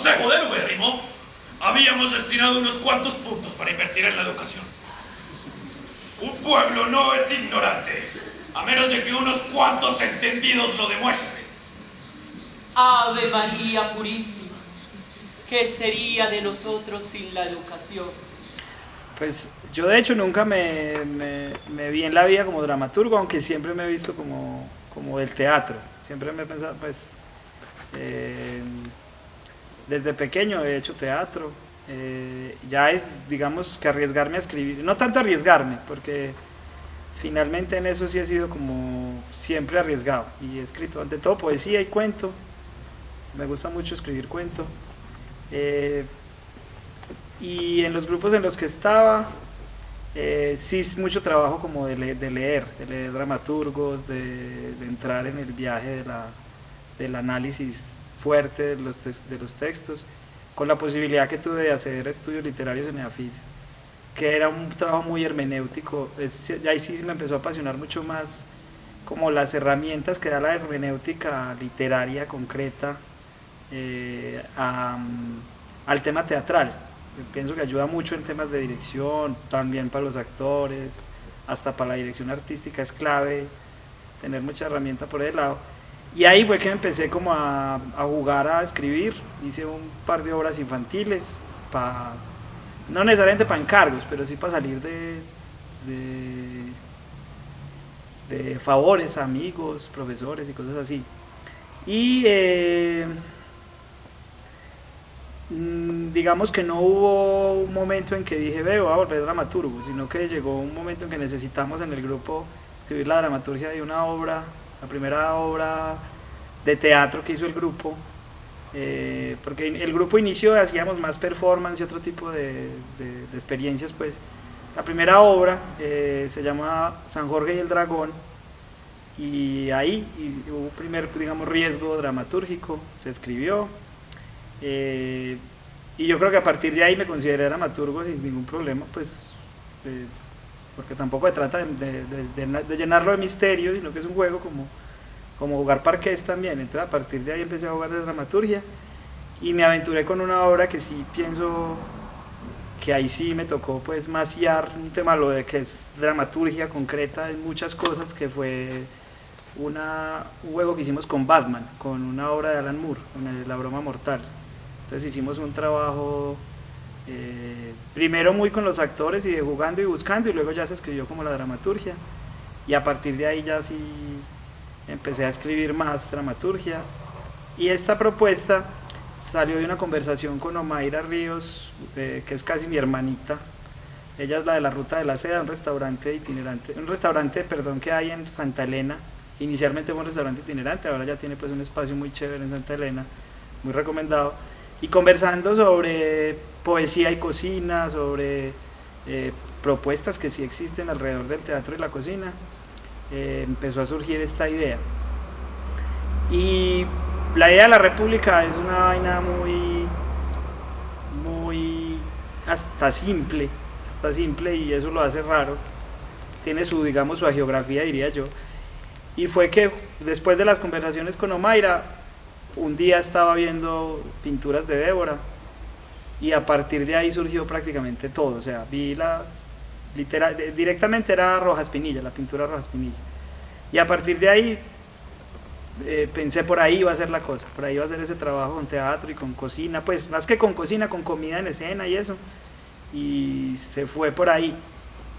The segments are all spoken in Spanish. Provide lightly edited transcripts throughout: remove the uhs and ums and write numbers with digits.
consejo del ubérrimo, habíamos destinado unos cuantos puntos para invertir en la educación. Un pueblo no es ignorante, a menos de que unos cuantos entendidos lo demuestren. Ave María Purísima, ¿qué sería de nosotros sin la educación? Pues yo de hecho nunca me vi en la vida como dramaturgo, aunque siempre me he visto como del teatro. Siempre me he pensado, pues, desde pequeño he hecho teatro. Ya es, digamos, que arriesgarme a escribir, no tanto arriesgarme, porque finalmente en eso sí he sido como siempre arriesgado y he escrito ante todo poesía y cuento. Me gusta mucho escribir cuento. Y en los grupos en los que estaba, sí es mucho trabajo como de leer dramaturgos, de entrar en el viaje del análisis fuerte de los textos, con la posibilidad que tuve de hacer estudios literarios en EAFID, que era un trabajo muy hermenéutico. Ya ahí sí me empezó a apasionar mucho más como las herramientas que da la hermenéutica literaria concreta al tema teatral. Pienso que ayuda mucho en temas de dirección, también para los actores, hasta para la dirección artística es clave tener mucha herramienta por ese lado. Y ahí fue que me empecé como a jugar a escribir. Hice un par de obras infantiles, no necesariamente para encargos, pero sí para salir de favores a amigos, profesores y cosas así. Y digamos que no hubo un momento en que dije, voy a volver dramaturgo, sino que llegó un momento en que necesitamos en el grupo escribir la dramaturgia de una obra, la primera obra de teatro que hizo el grupo, porque el grupo inició, hacíamos más performance y otro tipo de experiencias. Pues la primera obra se llama San Jorge y el Dragón, y ahí hubo un primer, digamos, riesgo dramatúrgico, se escribió, y yo creo que a partir de ahí me consideré dramaturgo sin ningún problema, pues porque tampoco se trata de llenarlo de misterio, sino que es un juego como jugar parqués también. Entonces a partir de ahí empecé a jugar de dramaturgia y me aventuré con una obra que sí pienso que ahí sí me tocó pues maciar un tema, lo de que es dramaturgia concreta en muchas cosas, que fue un juego que hicimos con Batman, con una obra de Alan Moore, con La Broma Mortal. Entonces hicimos un trabajo primero muy con los actores y de jugando y buscando, y luego ya se escribió como la dramaturgia, y a partir de ahí ya sí empecé a escribir más dramaturgia. Y esta propuesta salió de una conversación con Omaira Ríos, que es casi mi hermanita. Ella es la de la Ruta de la Seda, un restaurante itinerante, que hay en Santa Elena. Inicialmente fue un restaurante itinerante, ahora ya tiene pues un espacio muy chévere en Santa Elena, muy recomendado. Y conversando sobre poesía y cocina, sobre propuestas que sí existen alrededor del teatro y la cocina, empezó a surgir esta idea. Y la idea de la República es una vaina muy hasta simple, y eso lo hace raro. Tiene su, digamos, su geografía, diría yo. Y fue que después de las conversaciones con Omaira, un día estaba viendo pinturas de Débora y a partir de ahí surgió prácticamente todo. O sea, vi directamente era Rojas Pinilla, la pintura Rojas Pinilla, y a partir de ahí pensé, por ahí iba a ser la cosa, por ahí iba a ser ese trabajo con teatro y con cocina, pues más que con cocina, con comida en escena y eso, y se fue por ahí.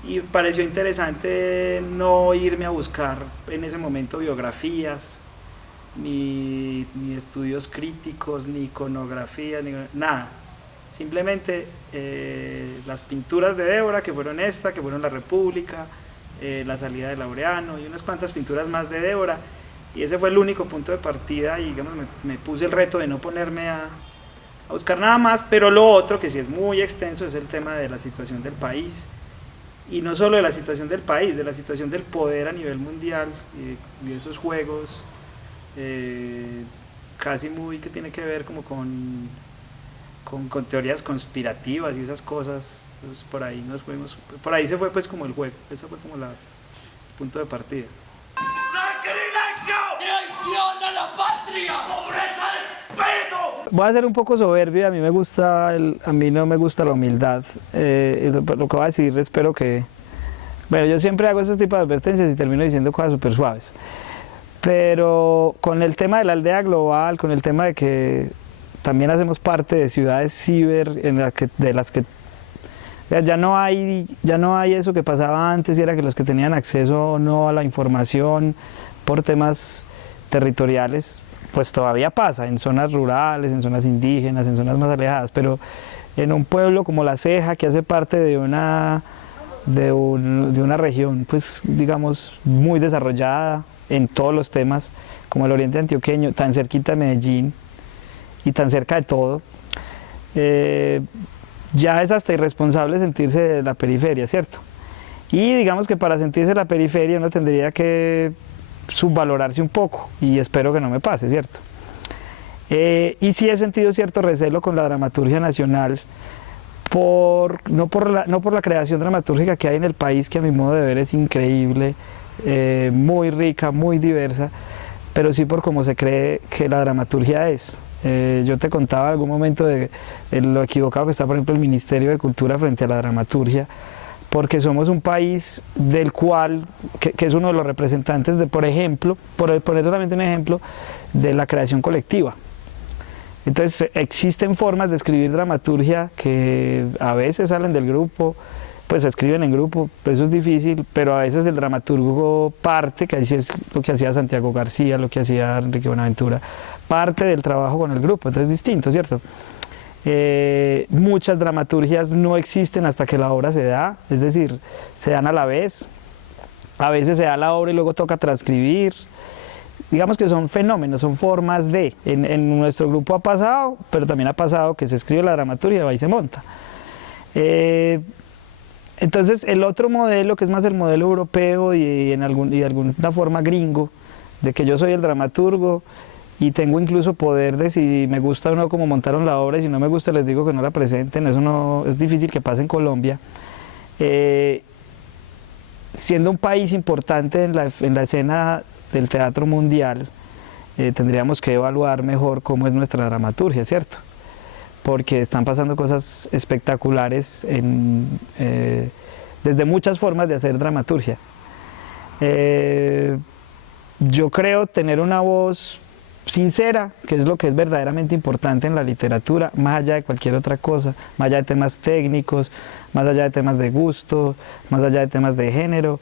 Y pareció interesante no irme a buscar en ese momento biografías, ni estudios críticos, ni iconografía, ni nada. Simplemente las pinturas de Débora, que fueron que fueron La República, la salida de Laureano y unas cuantas pinturas más de Débora. Y ese fue el único punto de partida, y digamos, me puse el reto de no ponerme a buscar nada más. Pero lo otro, que sí es muy extenso, es el tema de la situación del país. Y no solo de la situación del país, de la situación del poder a nivel mundial, y esos juegos casi muy que tiene que ver como con teorías conspirativas y esas cosas. Pues por ahí se fue pues como el juego, ese fue como el punto de partida. ¡Sacrilegio! ¡Traición a la patria! ¡Pobreza de espíritu! voy a ser un poco soberbio, a mí no me gusta la humildad. Lo que voy a decir, espero que... Bueno, yo siempre hago ese tipo de advertencias y termino diciendo cosas súper suaves. Pero con el tema de la aldea global, con el tema de que también hacemos parte de ciudades ciber de las que ya no hay eso que pasaba antes, y era que los que tenían acceso o no a la información por temas territoriales, pues todavía pasa en zonas rurales, en zonas indígenas, en zonas más alejadas, pero en un pueblo como La Ceja, que hace parte de una región, pues digamos, muy desarrollada en todos los temas, como el oriente antioqueño, tan cerquita de Medellín y tan cerca de todo, ya es hasta irresponsable sentirse de la periferia, ¿cierto? Y digamos que para sentirse de la periferia uno tendría que subvalorarse un poco, y espero que no me pase, ¿cierto? Y sí he sentido cierto recelo con la dramaturgia nacional, no por la creación dramatúrgica que hay en el país, que a mi modo de ver es increíble, muy rica, muy diversa, pero sí por cómo se cree que la dramaturgia es. Yo te contaba en algún momento de lo equivocado que está, por ejemplo, el Ministerio de Cultura frente a la dramaturgia, porque somos un país del cual, que es uno de los representantes de, por ejemplo, por poner solamente un ejemplo, de la creación colectiva. Entonces existen formas de escribir dramaturgia que a veces salen del grupo, pues se escriben en grupo, eso es difícil, pero a veces el dramaturgo parte, que así es lo que hacía Santiago García, lo que hacía Enrique Buenaventura, parte del trabajo con el grupo, entonces es distinto, ¿cierto? Muchas dramaturgias no existen hasta que la obra se da, es decir, se dan a la vez, a veces se da la obra y luego toca transcribir. Digamos que son fenómenos, son formas de, en nuestro grupo ha pasado, pero también ha pasado que se escribe la dramaturgia, va y se monta. Entonces el otro modelo, que es más el modelo europeo y de alguna forma gringo, de que yo soy el dramaturgo y tengo incluso poder de si me gusta o no cómo montaron la obra, y si no me gusta les digo que no la presenten, eso no es difícil que pase en Colombia. Siendo un país importante en la escena del teatro mundial, tendríamos que evaluar mejor cómo es nuestra dramaturgia, ¿cierto? Porque están pasando cosas espectaculares desde muchas formas de hacer dramaturgia. Yo creo tener una voz sincera, que es lo que es verdaderamente importante en la literatura, más allá de cualquier otra cosa, más allá de temas técnicos, más allá de temas de gusto, más allá de temas de género.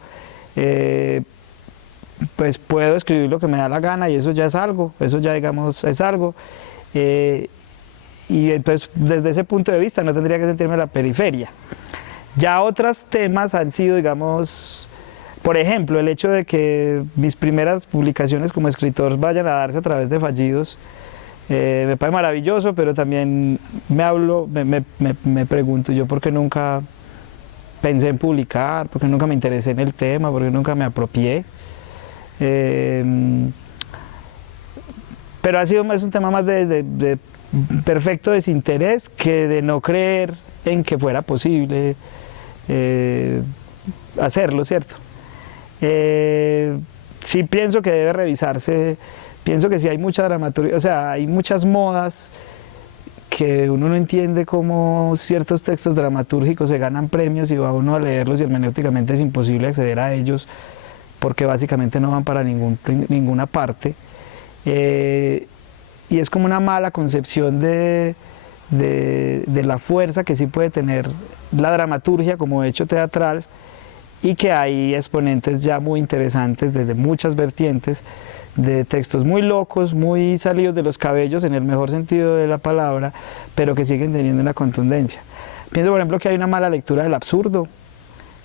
Pues puedo escribir lo que me da la gana y eso ya es algo, eso ya digamos es algo. Y entonces desde ese punto de vista no tendría que sentirme en la periferia. Ya otros temas han sido, digamos, por ejemplo, el hecho de que mis primeras publicaciones como escritor vayan a darse a través de Fallidos, me parece maravilloso, pero también me pregunto yo por qué nunca pensé en publicar, por qué nunca me interesé en el tema, por qué nunca me apropié. Pero es un tema más de perfecto desinterés que de no creer en que fuera posible hacerlo, ¿cierto? Sí pienso que debe revisarse, pienso que sí hay mucha dramaturgia, o sea, hay muchas modas que uno no entiende cómo ciertos textos dramatúrgicos se ganan premios y va uno a leerlos y hermenéuticamente es imposible acceder a ellos porque básicamente no van para ninguna parte. Y es como una mala concepción de la fuerza que sí puede tener la dramaturgia como hecho teatral, y que hay exponentes ya muy interesantes desde muchas vertientes, de textos muy locos, muy salidos de los cabellos en el mejor sentido de la palabra, pero que siguen teniendo una contundencia. Pienso, por ejemplo, que hay una mala lectura del absurdo.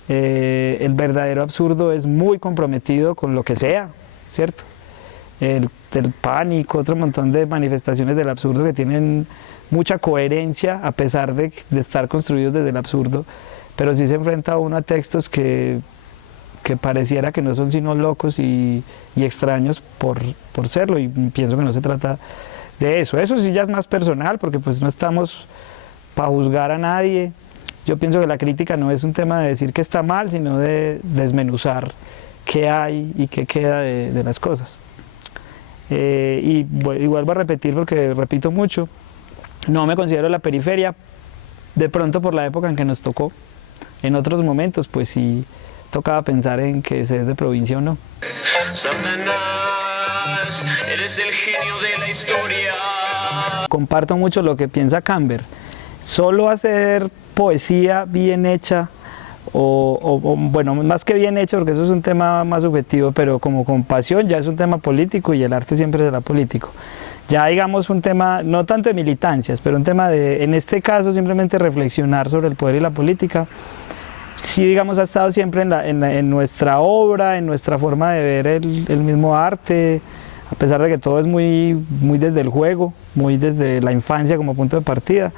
El verdadero absurdo es muy comprometido con lo que sea, ¿cierto? El pánico, otro montón de manifestaciones del absurdo que tienen mucha coherencia a pesar de estar construidos desde el absurdo, pero sí se enfrenta uno a textos que pareciera que no son sino locos y extraños por serlo, y pienso que no se trata de eso. Eso sí ya es más personal, porque pues no estamos para juzgar a nadie. Yo pienso que la crítica no es un tema de decir que está mal, sino de desmenuzar qué hay y qué queda de las cosas. Y vuelvo a repetir, porque repito mucho, No me considero la periferia, de pronto por la época en que nos tocó. En otros momentos, pues sí tocaba pensar en que se es de provincia o no. Satanás, eres el genio de la historia. Comparto mucho lo que piensa Camber. Solo hacer poesía bien hecha, bueno, más que bien hecha, porque eso es un tema más subjetivo, pero como con pasión ya es un tema político y el arte siempre será político. Ya digamos un tema, no tanto de militancias, pero un tema de, en este caso, simplemente reflexionar sobre el poder y la política. Sí, digamos, ha estado siempre en nuestra obra, en nuestra forma de ver el mismo arte, a pesar de que todo es muy desde el juego, muy desde la infancia como punto de partida.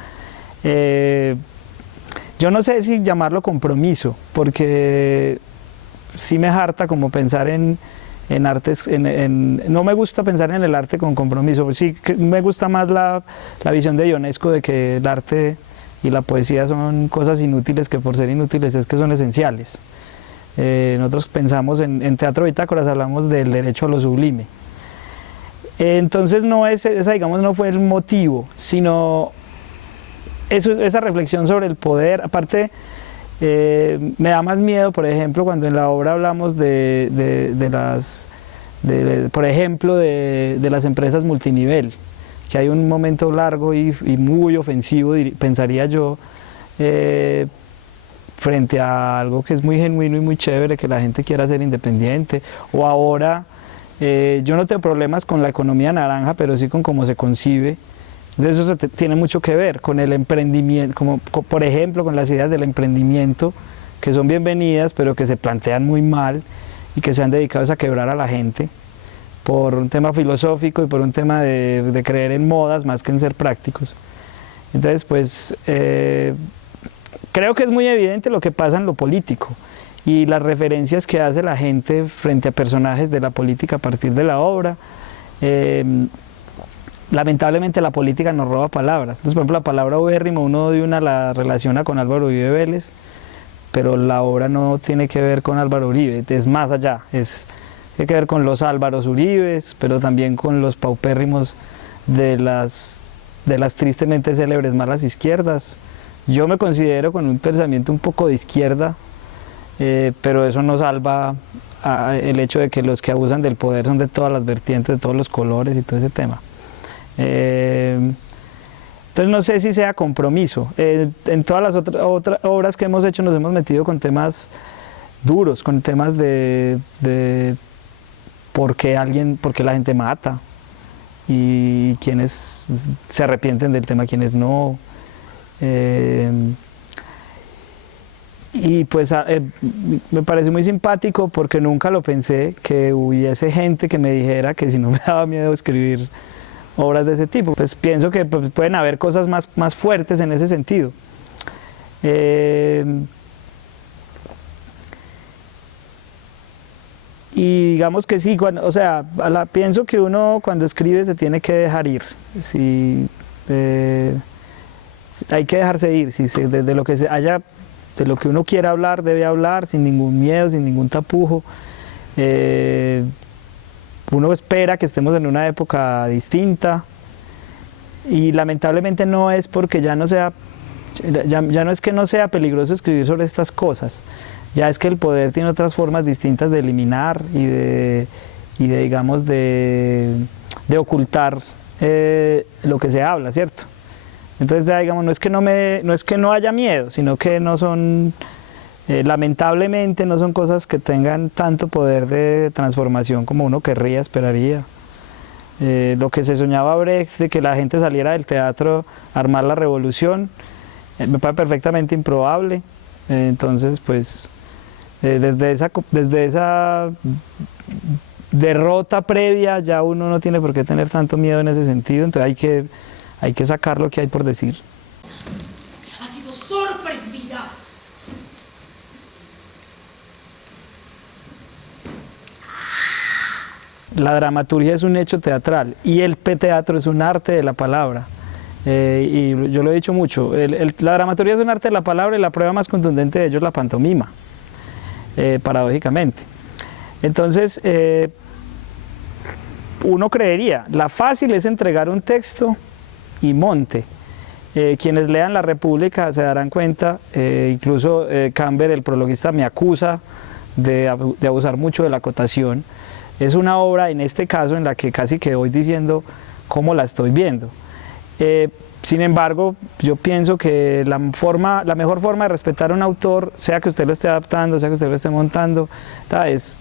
Yo no sé si llamarlo compromiso, porque sí me harta como pensar en artes, no me gusta pensar en el arte con compromiso, sí me gusta más la visión de Ionesco de que el arte y la poesía son cosas inútiles que por ser inútiles es que son esenciales. Nosotros pensamos en Teatro Bitácoras, hablamos del derecho a lo sublime. Entonces esa digamos no fue el motivo, sino esa reflexión sobre el poder. Aparte, me da más miedo, por ejemplo, cuando en la obra hablamos por ejemplo, de las empresas multinivel, que hay un momento largo y muy ofensivo, pensaría yo, frente a algo que es muy genuino y muy chévere, que la gente quiera ser independiente. O ahora, yo no tengo problemas con la economía naranja, pero sí con cómo se concibe. Entonces eso tiene mucho que ver con el emprendimiento, como por ejemplo con las ideas del emprendimiento, que son bienvenidas, pero que se plantean muy mal y que se han dedicado a quebrar a la gente por un tema filosófico y por un tema de creer en modas más que en ser prácticos. Entonces, pues, creo que es muy evidente lo que pasa en lo político y las referencias que hace la gente frente a personajes de la política a partir de la obra. Lamentablemente la política nos roba palabras. Entonces, por ejemplo, la palabra ubérrimo uno de una la relaciona con Álvaro Uribe Vélez, pero la obra no tiene que ver con Álvaro Uribe, es más allá, tiene que ver con los Álvaros Uribes, pero también con los paupérrimos de las tristemente célebres malas izquierdas. Yo me considero con un pensamiento un poco de izquierda, pero eso no salva el hecho de que los que abusan del poder son de todas las vertientes, de todos los colores y todo ese tema. Entonces no sé si sea compromiso. En todas las otras obras que hemos hecho nos hemos metido con temas duros, con temas de por qué la gente mata y quienes se arrepienten del tema, quienes no. Y pues me parece muy simpático porque nunca lo pensé que hubiese gente que me dijera que si no me daba miedo escribir obras de ese tipo. Pues pienso que pues, pueden haber cosas más fuertes en ese sentido. Y digamos que sí, pienso que uno cuando escribe se tiene que dejar ir. Hay que dejarse ir. De lo que uno quiera hablar, debe hablar sin ningún miedo, sin ningún tapujo. Uno espera que estemos en una época distinta y lamentablemente no es porque ya no es que no sea peligroso escribir sobre estas cosas, ya es que el poder tiene otras formas distintas de eliminar y de ocultar lo que se habla, ¿cierto? Entonces ya digamos, no es que no haya miedo, sino que no son... lamentablemente no son cosas que tengan tanto poder de transformación como uno querría, esperaría. Lo que se soñaba Brecht de que la gente saliera del teatro a armar la revolución, me parece perfectamente improbable. Entonces, pues, desde esa derrota previa ya uno no tiene por qué tener tanto miedo en ese sentido, entonces hay que sacar lo que hay por decir. Ha sido sorprendida. La dramaturgia es un hecho teatral y el teatro es un arte de la palabra. Y yo lo he dicho mucho, la dramaturgia es un arte de la palabra y la prueba más contundente de ello es la pantomima, paradójicamente. Entonces, uno creería, la fácil es entregar un texto y monte. Quienes lean La República se darán cuenta, incluso Camber, el prologuista, me acusa de abusar mucho de la acotación. Es una obra, en este caso, en la que casi que voy diciendo cómo la estoy viendo. Sin embargo, yo pienso que la mejor forma de respetar a un autor, sea que usted lo esté adaptando, sea que usted lo esté montando, es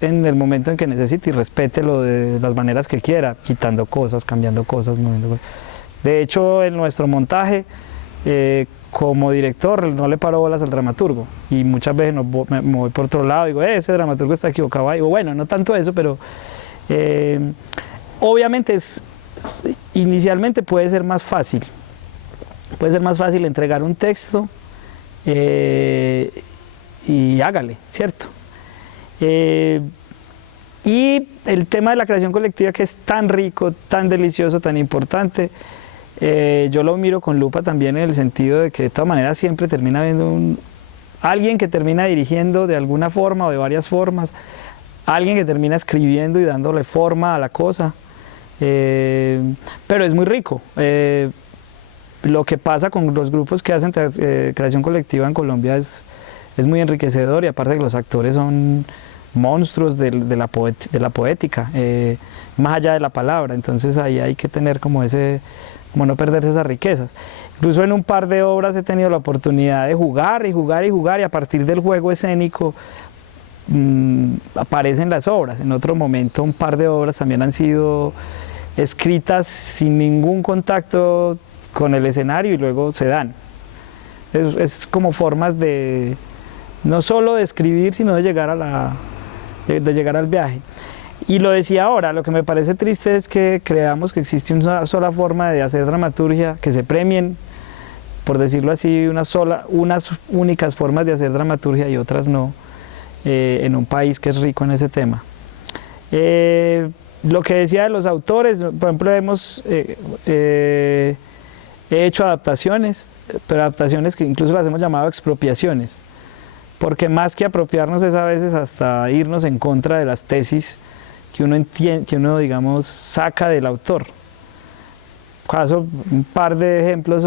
en el momento en que necesite y respételo de las maneras que quiera, quitando cosas, cambiando cosas, moviendo cosas. De hecho, en nuestro montaje, como director, no le paro bolas al dramaturgo, y muchas veces me voy por otro lado, digo, ese dramaturgo está equivocado, digo, bueno, no tanto eso, pero obviamente inicialmente puede ser más fácil entregar un texto y hágale, ¿cierto? Y el tema de la creación colectiva, que es tan rico, tan delicioso, tan importante, yo lo miro con lupa también, en el sentido de que de todas maneras siempre termina habiendo alguien que termina dirigiendo de alguna forma o de varias formas, alguien que termina escribiendo y dándole forma a la cosa, pero es muy rico. Lo que pasa con los grupos que hacen creación colectiva en Colombia es muy enriquecedor, y aparte que los actores son monstruos de la poética, más allá de la palabra. Entonces ahí hay que tener como no perderse esas riquezas. Incluso en un par de obras he tenido la oportunidad de jugar y jugar y jugar, y a partir del juego escénico aparecen las obras. En otro momento un par de obras también han sido escritas sin ningún contacto con el escenario y luego se dan. Es como formas de no solo de escribir, sino de llegar al viaje. Y lo decía ahora, lo que me parece triste es que creamos que existe una sola forma de hacer dramaturgia, que se premien, por decirlo así, unas únicas formas de hacer dramaturgia y otras no, en un país que es rico en ese tema. Lo que decía de los autores, por ejemplo, he hecho adaptaciones, pero adaptaciones que incluso las hemos llamado expropiaciones, porque más que apropiarnos es a veces hasta irnos en contra de las tesis que uno digamos saca del autor. Un par de ejemplos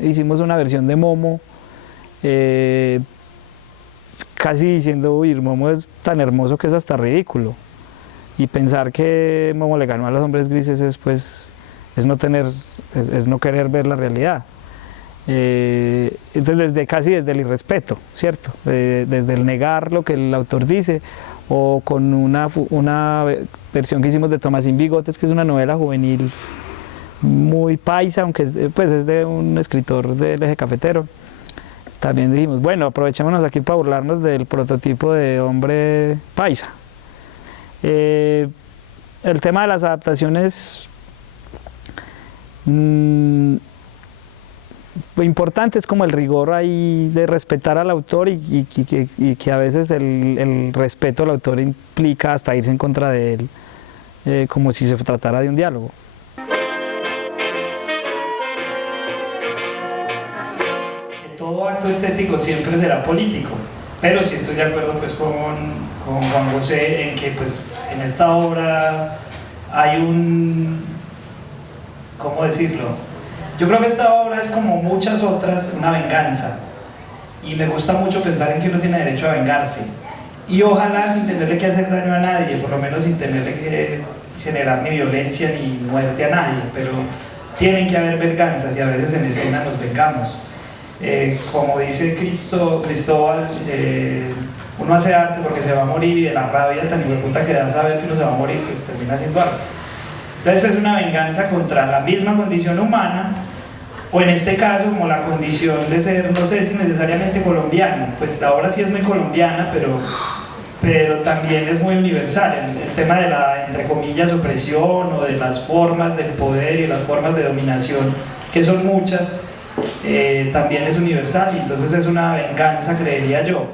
hicimos una versión de Momo, casi diciendo, uy, Momo es tan hermoso que es hasta ridículo, y pensar que Momo le ganó a los hombres grises es no querer ver la realidad. Entonces casi desde el irrespeto, ¿cierto? Desde el negar lo que el autor dice, o con una versión que hicimos de Tomasín Bigotes, que es una novela juvenil muy paisa, aunque es de un escritor del eje cafetero. También dijimos, bueno, aprovechémonos aquí para burlarnos del prototipo de hombre paisa. El tema de las adaptaciones, lo importante es como el rigor ahí de respetar al autor, y que a veces el respeto al autor implica hasta irse en contra de él, como si se tratara de un diálogo. Todo acto estético siempre será político, pero sí estoy de acuerdo pues con Juan José en que pues en esta obra hay ¿cómo decirlo? Yo creo que esta obra es, como muchas otras, una venganza, y me gusta mucho pensar en que uno tiene derecho a vengarse, y ojalá sin tenerle que hacer daño a nadie, por lo menos sin tenerle que generar ni violencia ni muerte a nadie, pero tienen que haber venganzas, y a veces en escena nos vengamos. Como dice Cristóbal, uno hace arte porque se va a morir, y de la rabia tan hijueputa que da saber que uno se va a morir, pues termina haciendo arte. Entonces es una venganza contra la misma condición humana, o en este caso como la condición de ser, no sé si necesariamente colombiano, pues la obra sí es muy colombiana, pero también es muy universal. El tema de la, entre comillas, opresión, o de las formas del poder y las formas de dominación, que son muchas, también es universal, y entonces es una venganza, creería yo.